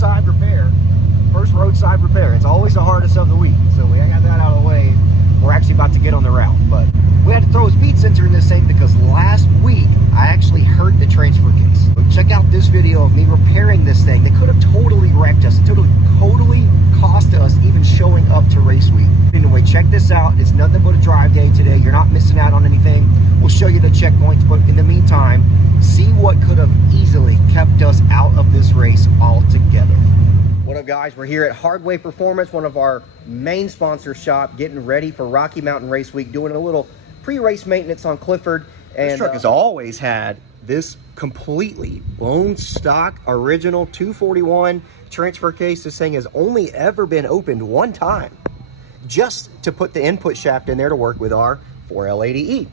roadside repair. First roadside repair. It's always the hardest of the week. So we got that out of the way. We're actually about to get on the route, but we had to throw a speed sensor in this thing because last week I actually hurt the transfer case. But check out this video of me repairing this thing. They could have totally wrecked us. It totally cost us even showing up to Raceweek. Anyway, check this out. It's nothing but a drive day today. You're not missing out on anything. We'll show you the checkpoints, but in the meantime, see what could have easily kept us out of this race altogether. What up, guys? We're here at Hardway Performance, one of our main sponsor shop, getting ready for Rocky Mountain Race Week, doing a little pre-race maintenance on Clifford. And this truck has always had this completely bone stock original 241 transfer case. This thing has only ever been opened one time, just to put the input shaft in there to work with our 4L80E.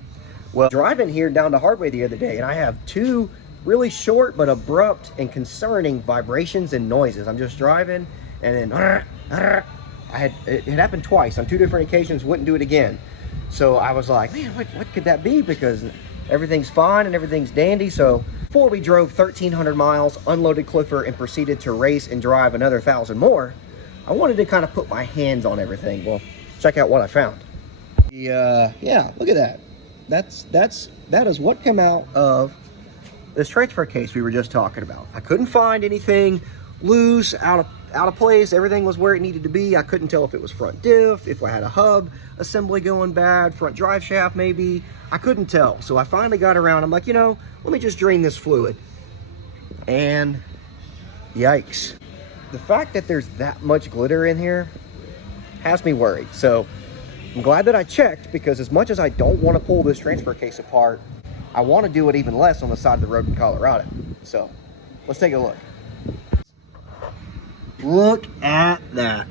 Well, driving here down to Hardway the other day, and I have two really short but abrupt and concerning vibrations and noises. I'm just driving, and then it happened twice on two different occasions. Wouldn't do it again. So I was like, man, what could that be? Because everything's fine and everything's dandy. So before we drove 1,300 miles, unloaded Clifford, and proceeded to race and drive another 1,000 more, I wanted to kind of put my hands on everything. Well, check out what I found. Yeah, look at that. That is what came out of this transfer case we were just talking about. I couldn't find anything loose, out of place. Everything was where it needed to be. I couldn't tell if it was front diff, if I had a hub assembly going bad, front drive shaft maybe. I couldn't tell. So I finally got around. I'm like, let me just drain this fluid. And yikes. The fact that there's that much glitter in here has me worried. So I'm glad that I checked, because as much as I don't want to pull this transfer case apart, I want to do it even less on the side of the road in Colorado. So let's take a look. Look at that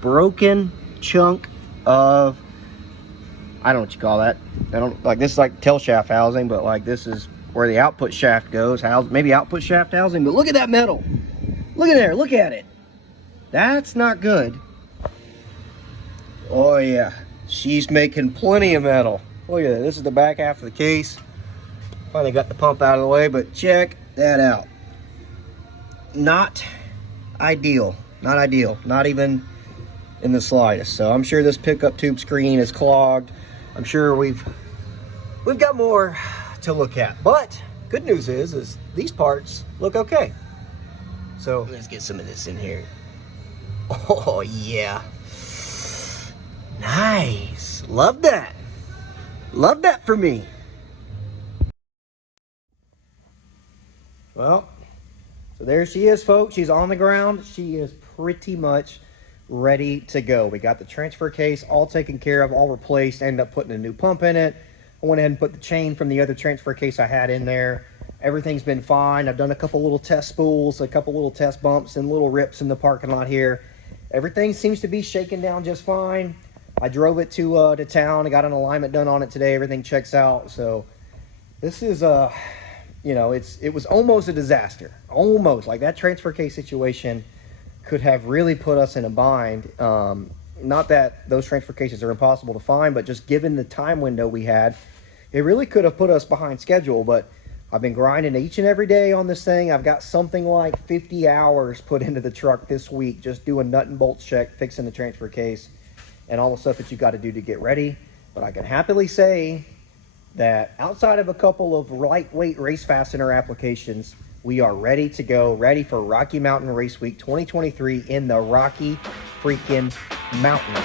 broken chunk of, I don't know what you call that. I don't like this is like tail shaft housing, but like this is where the output shaft goes. Maybe output shaft housing, but look at that metal. Look at there, look at it. That's not good. Oh yeah, she's making plenty of metal. Look at that. This is the back half of the case. Finally got the pump out of the way, but check that out. Not ideal. Not ideal. Not even in the slightest. So I'm sure this pickup tube screen is clogged. I'm sure we've got more to look at. But good news is these parts look okay. So let's get some of this in here. Oh yeah. Nice. Love that. Love that for me. Well, so there she is, folks. She's on the ground. She is pretty much ready to go. We got the transfer case all taken care of, all replaced. Ended up putting a new pump in it. I went ahead and put the chain from the other transfer case I had in there. Everything's been fine. I've done a couple little test spools, a couple little test bumps, and little rips in the parking lot here. Everything seems to be shaking down just fine. I drove it to town. I got an alignment done on it today. Everything checks out. So this is it was almost a disaster. Almost. Like that transfer case situation could have really put us in a bind. Not that those transfer cases are impossible to find, but just given the time window we had, it really could have put us behind schedule. But I've been grinding each and every day on this thing. I've got something like 50 hours put into the truck this week, just doing nut and bolts check, fixing the transfer case, and all the stuff that you got to do to get ready. But I can happily say that outside of a couple of lightweight race fastener applications, we are ready to go, ready for Rocky Mountain Race Week 2023 in the Rocky freaking Mountains.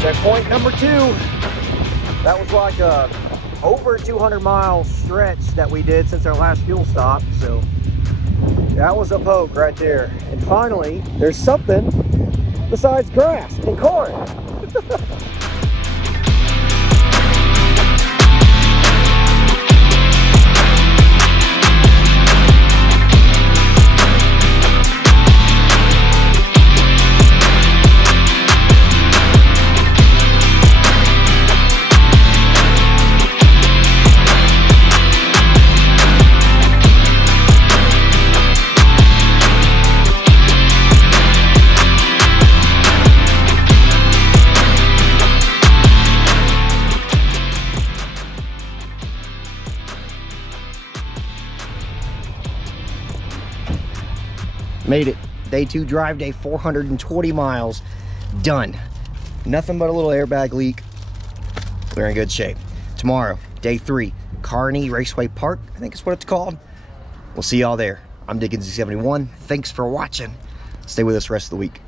Checkpoint number 2. That was like a over 200 mile stretch that we did since our last fuel stop. So That was a poke right there. And finally, there's something besides grass and corn. Made it. Day 2 drive day, 420 miles. Done. Nothing but a little airbag leak. We're in good shape. Tomorrow, day 3, Kearney Raceway Park, I think is what it's called. We'll see y'all there. I'm Dickens71. Thanks for watching. Stay with us the rest of the week.